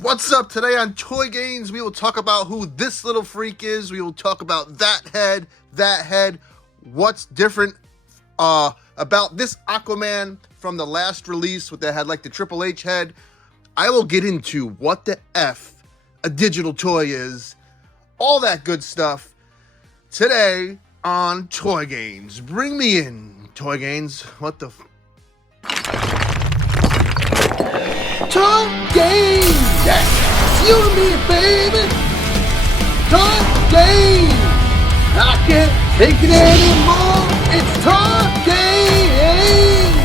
What's up? Today on Toy Games, we will talk about who this little freak is. We will talk about that head, what's different about this Aquaman from the last release with that had like the Triple H head. I will get into what the F a digital toy is, all that good stuff today on Toy Games. Bring me in, Toy Games. What the Toy Games! Yeah. It's you and me, baby! Toy Games! I can't take it anymore! It's Toy Games!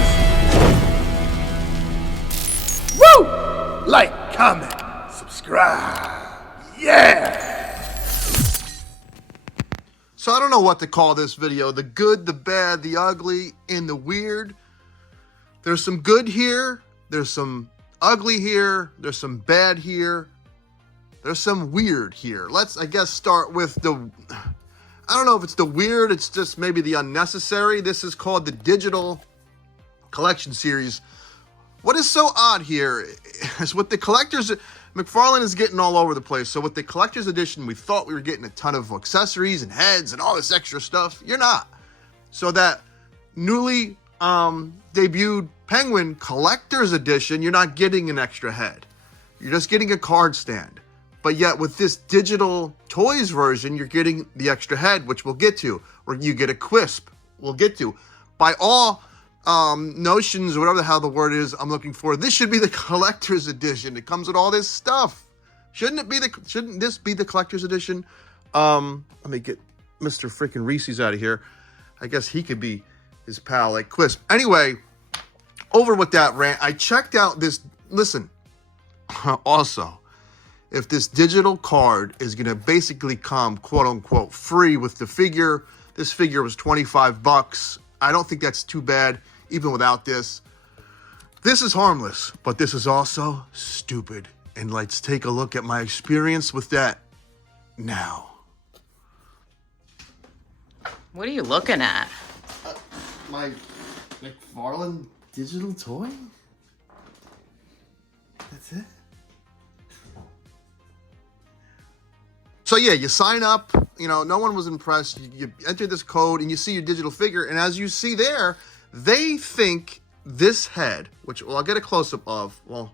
Woo! Like, comment, subscribe. Yeah! So I don't know what to call this video. The good, the bad, the ugly, and the weird. There's some good here. There's some ugly here, there's some bad here, there's some weird here. Let's, I guess, start with the, I don't know if it's the weird, it's just maybe the unnecessary. This is called the Digital Collection Series. What is so odd here is with the collectors, McFarlane is getting all over the place. So with the collector's edition, we thought we were getting a ton of accessories and heads and all this extra stuff. You're not. So that newly debuted Penguin Collector's Edition, you're not getting an extra head. You're just getting a card stand. But yet with this digital toys version, you're getting the extra head, which we'll get to. Or you get a Quisp, we'll get to. By all notions, whatever the hell the word is I'm looking for, this should be the Collector's Edition. It comes with all this stuff. Shouldn't this be the Collector's Edition? Let me get Mr. freaking Reese's out of here. I guess he could be his pal like Quisp. Anyway, over with that rant, I checked out this, listen, also, if this digital card is going to basically come, quote unquote, free with the figure, this figure was 25 bucks. I don't think that's too bad, even without this. This is harmless, but this is also stupid. And let's take a look at my experience with that now. What are you looking at? My McFarlane digital toy? That's it? So yeah, you sign up, you know, no one was impressed. You enter this code and you see your digital figure. And as you see there, they think this head, which, well, I'll get a close-up of, well,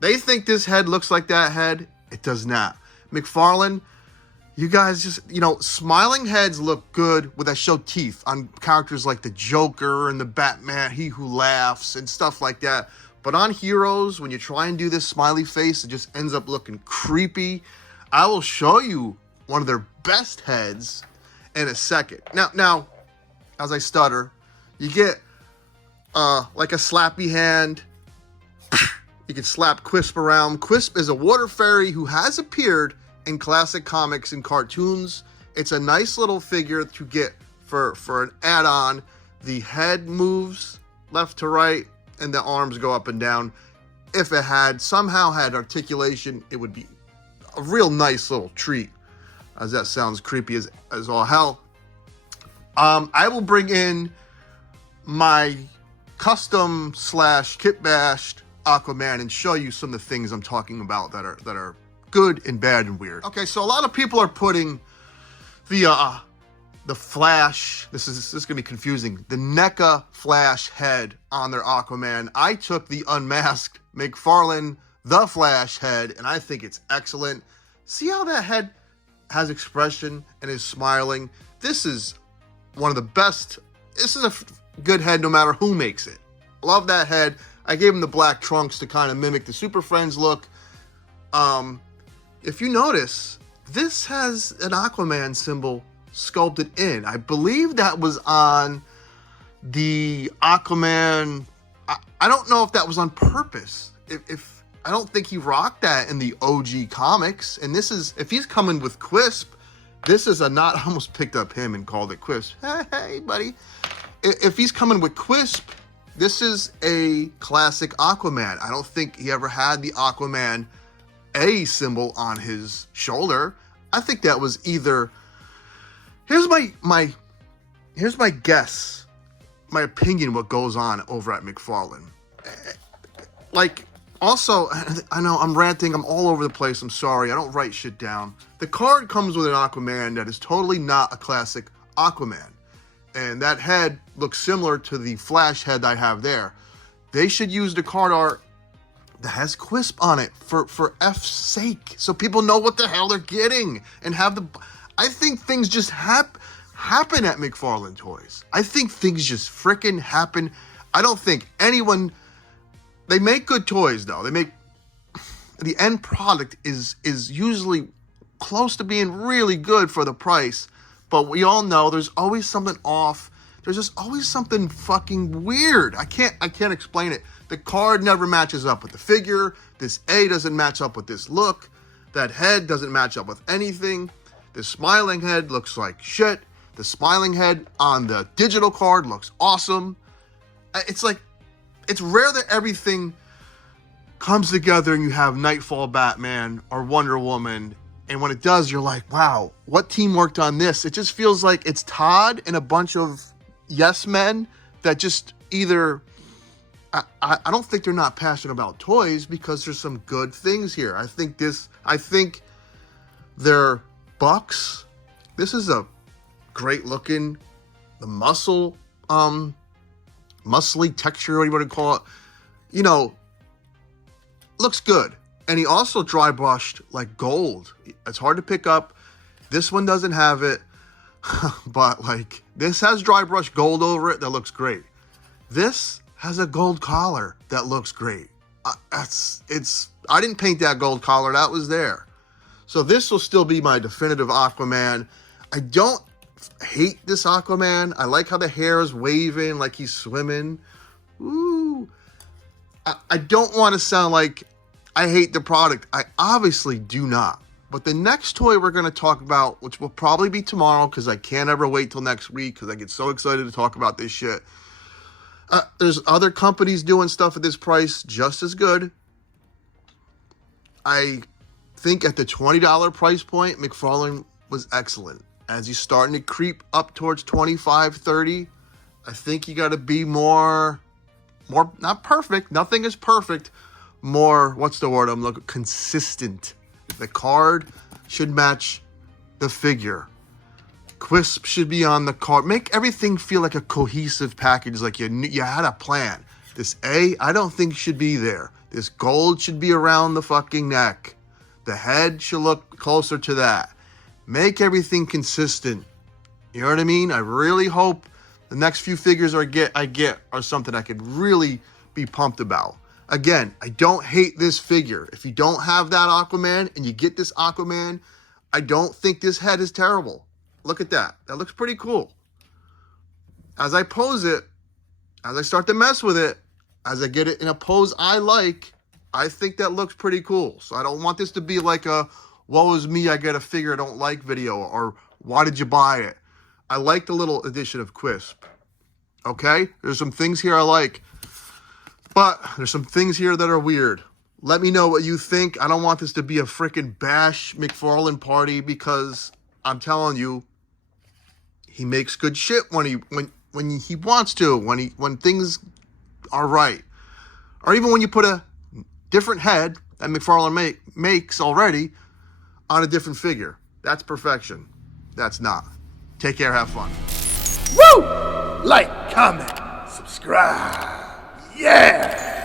they think this head looks like that head. It does not. McFarlane, you guys just, you know, smiling heads look good with that show teeth on characters like the Joker and the Batman, He Who Laughs and stuff like that. But on heroes, when you try and do this smiley face, it just ends up looking creepy. I will show you one of their best heads in a second. Now, as I stutter, you get like a slappy hand. You can slap Quisp around. Quisp is a water fairy who has appeared in classic comics and cartoons. It's a nice little figure to get for an add-on. The head moves left to right and the arms go up and down. If it somehow had articulation, it would be a real nice little treat, as that sounds creepy as all hell. I will bring in my custom / kit bashed Aquaman and show you some of the things I'm talking about that are good and bad and weird. Okay, so a lot of people are putting the Flash, this is gonna be confusing, the NECA Flash head on their Aquaman. I took the unmasked McFarlane the Flash head, and I think it's excellent. See how that head has expression and is smiling? This is one of the best. This is a good head no matter who makes it. Love that head. I gave him the black trunks to kind of mimic the Super Friends look. If you notice, this has an Aquaman symbol sculpted in. I believe that was on the Aquaman. I don't know if that was on purpose. If I don't think he rocked that in the OG comics. And this is, if he's coming with Quisp, this is a not, I almost picked up him and called it Quisp. Hey, buddy. If he's coming with Quisp, this is a classic Aquaman. I don't think he ever had the Aquaman A symbol on his shoulder. I think that was either, here's my guess, my opinion what goes on over at McFarlane. Like, Also, I know I'm ranting. I'm all over the place. I'm sorry. I don't write shit down. The card comes with an Aquaman that is totally not a classic Aquaman. And that head looks similar to the Flash head I have there. They should use the card art that has Quisp on it for F's sake. So people know what the hell they're getting. And have the... I think things just happen at McFarlane Toys. I think things just frickin' happen. I don't think anyone... They make good toys, though. They make... The end product is usually close to being really good for the price. But we all know there's always something off. There's just always something fucking weird. I can't explain it. The card never matches up with the figure. This A doesn't match up with this look. That head doesn't match up with anything. The smiling head looks like shit. The smiling head on the digital card looks awesome. It's like, it's rare that everything comes together and you have Nightfall Batman or Wonder Woman. And when it does, you're like, wow, what team worked on this? It just feels like it's Todd and a bunch of yes men that just either... I don't think they're not passionate about toys because there's some good things here. I think they're bucks. This is a great looking, the muscly texture, what do you want to call it? You know, looks good. And he also dry brushed like gold. It's hard to pick up. This one doesn't have it, but like this has dry brushed gold over it. That looks great. This has a gold collar that looks great. I didn't paint that gold collar. That was there. So this will still be my definitive Aquaman. I don't hate this Aquaman. I like how the hair is waving like he's swimming. Ooh. I don't want to sound like I hate the product. I obviously do not. But the next toy we're going to talk about, which will probably be tomorrow because I can't ever wait till next week because I get so excited to talk about this shit. There's other companies doing stuff at this price just as good. I think at the $20 price point, McFarlane was excellent. As he's starting to creep up towards 25, 30, I think you got to be more, not perfect. Nothing is perfect. More, what's the word I'm looking, consistent. The card should match the figure. Quisp should be on the card. Make everything feel like a cohesive package, like you had a plan. This A, I don't think should be there. This gold should be around the fucking neck. The head should look closer to that. Make everything consistent. You know what I mean? I really hope the next few figures I get are something I could really be pumped about. Again, I don't hate this figure. If you don't have that Aquaman and you get this Aquaman, I don't think this head is terrible. Look at that. That looks pretty cool. As I pose it, as I start to mess with it, as I get it in a pose I like, I think that looks pretty cool. So I don't want this to be like a, woe is me, I get a figure I don't like video, or why did you buy it? I like the little addition of Quisp. Okay? There's some things here I like, but there's some things here that are weird. Let me know what you think. I don't want this to be a freaking bash McFarlane party because I'm telling you, he makes good shit when he wants to, when things are right. Or even when you put a different head that McFarlane makes already on a different figure. That's perfection. That's not. Take care, have fun. Woo! Like, comment, subscribe. Yeah!